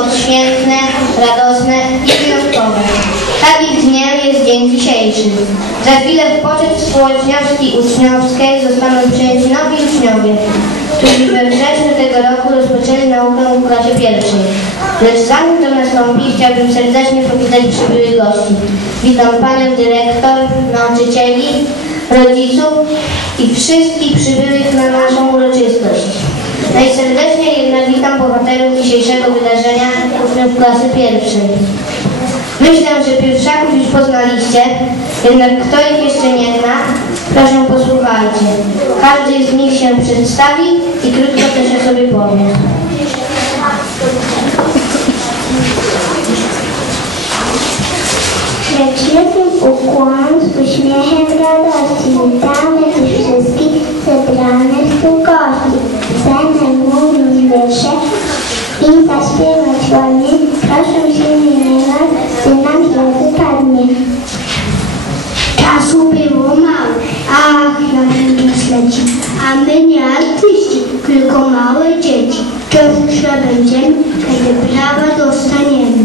odświętne, radosne i wyjątkowe. Takich dniem jest dzień dzisiejszy. Za chwilę w poczet społeczności uczniowskiej zostaną przyjęci nowi uczniowie, którzy we wrześniu tego roku rozpoczęli naukę w klasie pierwszej. Lecz zanim to nastąpi, chciałbym serdecznie powitać przybyłych gości. Witam Panią Dyrektor, nauczycieli, rodziców i wszystkich przybyłych na naszą uroczystość. Najserdeczniej jednak witam bohaterów dzisiejszego wydarzenia, uczniów klasy pierwszej. Myślę, że pierwszaków już poznaliście, jednak kto ich jeszcze nie zna, proszę posłuchajcie. Każdy z nich się przedstawi i krótko też o sobie powie. Świątecznym ukłonem z uśmiechem radości A my nie artyści, tylko małe dzieci. Ciągle będziemy, kiedy prawa dostaniemy.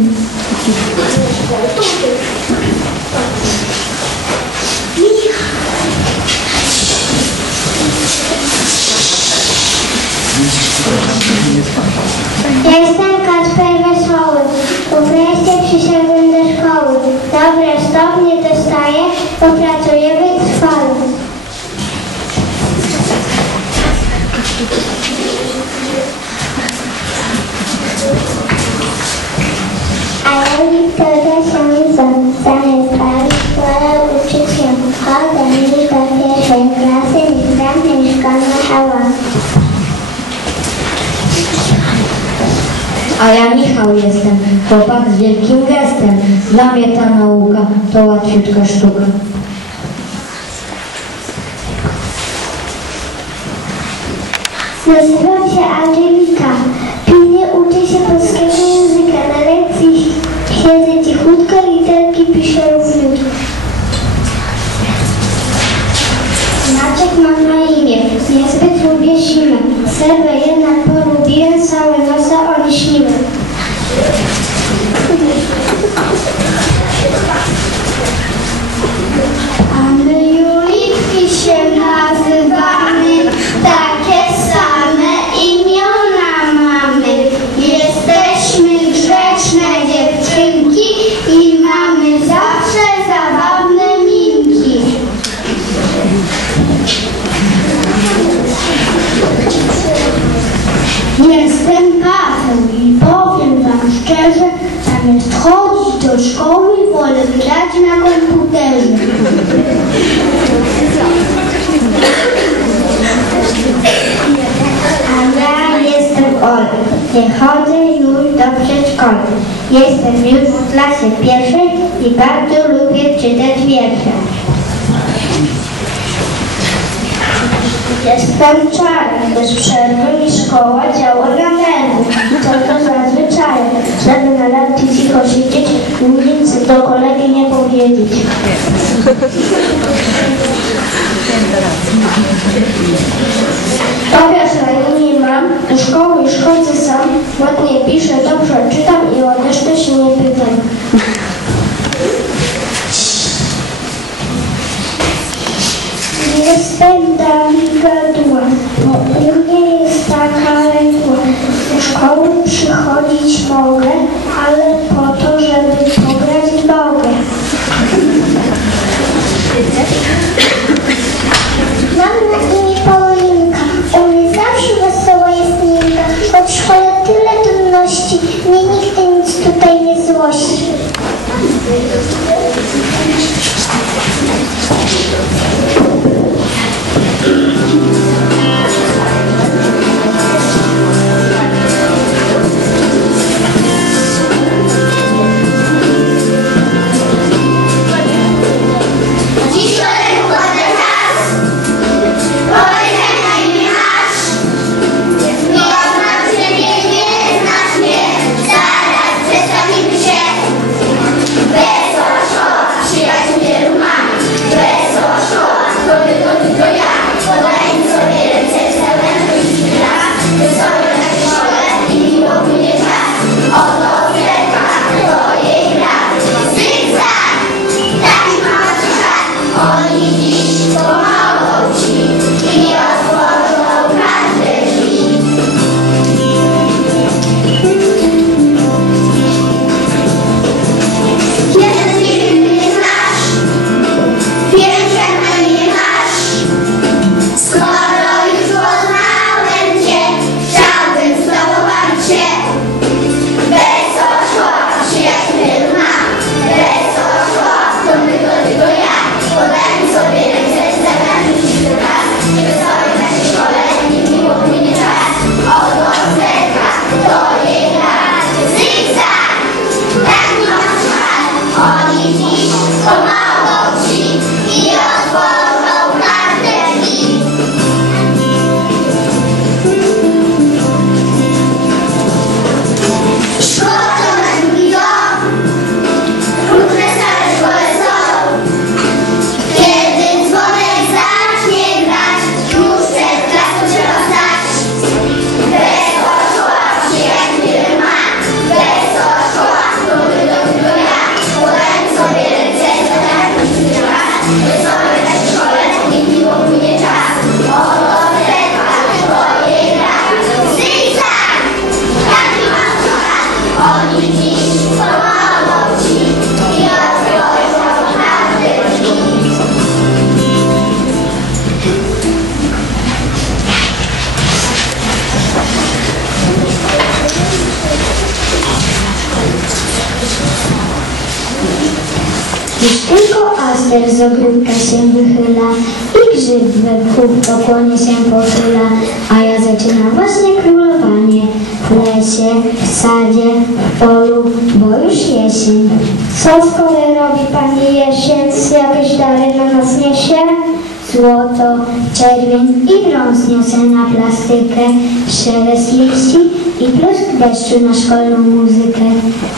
Michał jestem, chłopak z wielkim gestem. Dla mnie ta nauka to łatwiutka sztuka. Nazywam Nie chodzę już do przedszkola. Jestem już w klasie pierwszej i bardzo lubię czytać wiersze. Jestem czarny, bez przerwy i szkoła działa na nerwy. Co to zazwyczaj, żeby na lekcji cicho siedzieć i nic do kolegi nie powiedzieć na nie mam, do szkoły już chodzę sam, piszę, dobrze czytam Paster z ogródka się wychyla i grzyb we w pokłonie się pochyla, a ja zaczynam właśnie królowanie w lesie, w sadzie, w polu, bo już jesień. Co z kolei robi pani jesień? Jakieś dary na nas niesie? Złoto, czerwień i brąz niosę na plastykę, szelest liści i plusk deszczu na szkolną muzykę.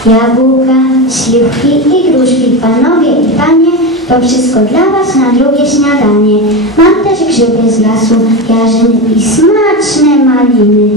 Jabłka, śliwki i gruszki, panowie i panie, to wszystko dla was na drugie śniadanie. Mam też grzyby z lasu, jarzyny i smaczne maliny.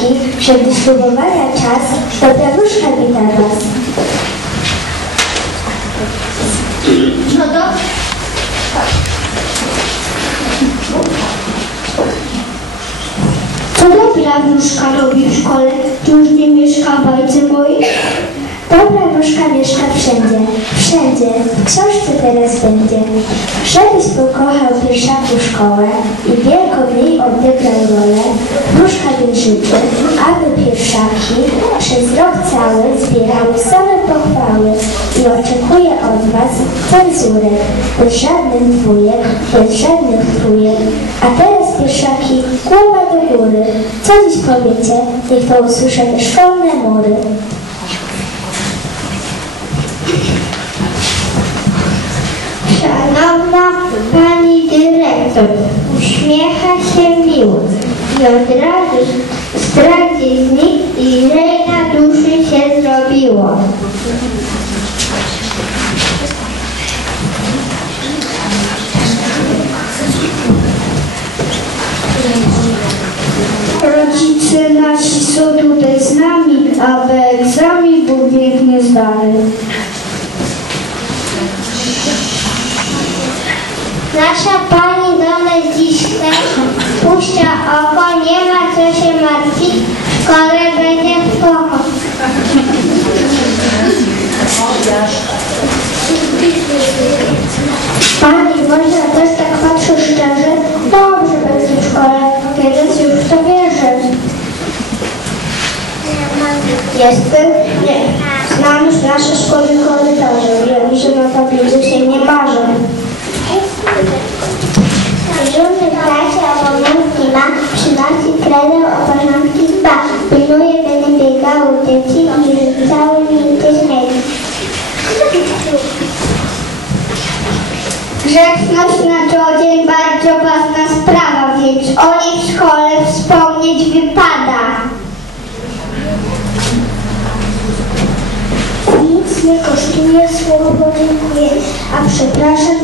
Zwyczaj taki, że gdy spróbowania czas, to pranuszka wita was. No to Co dobra wróżka robi w szkole, tu już nie mieszka w bajce mojej? Dobra wróżka mieszka wszędzie, wszędzie, w książce teraz będzie. Żebyś pokochał pierwszaku szkołę i wielką w niej odegrał rolę, życzy, aby pierwszaki przez rok cały zbierały same pochwały i oczekuje od was cenzury, bez żadnych dwójek, bez żadnych trójek. A teraz pierwszaki, głowa do góry. Co dziś powiecie, niech to usłyszą szkolne mury. Szanowna Pani Dyrektor, uśmiecha się miło od razu strach gdzieś znikł i lżej na duszy się zrobiło. Rodzice nasi są tutaj z nami, aby egzamin był pięknie zdany. Nasza pani do nas dziś też puszcza oko, nie ma co się martwić, szkole będzie spoko. Pani Woźna też tak patrzy szczerze. Dobrze będzie w szkole, kiedyś już to wierzę. Jestem? Nie. Znam już nasze szkoły korytarze. Wiem, że na tablicy się nie marzę. Dyżurny w klasie obowiązki ma, przy trener o porządki dba. Pilnuje, nie biegały dzieci i rzucały mi te śmieci. Grzeczność na co dzień bardzo ważna sprawa, więc o niej w szkole wspomnieć wypada. Nic nie kosztuje słowo dziękuję, a przepraszam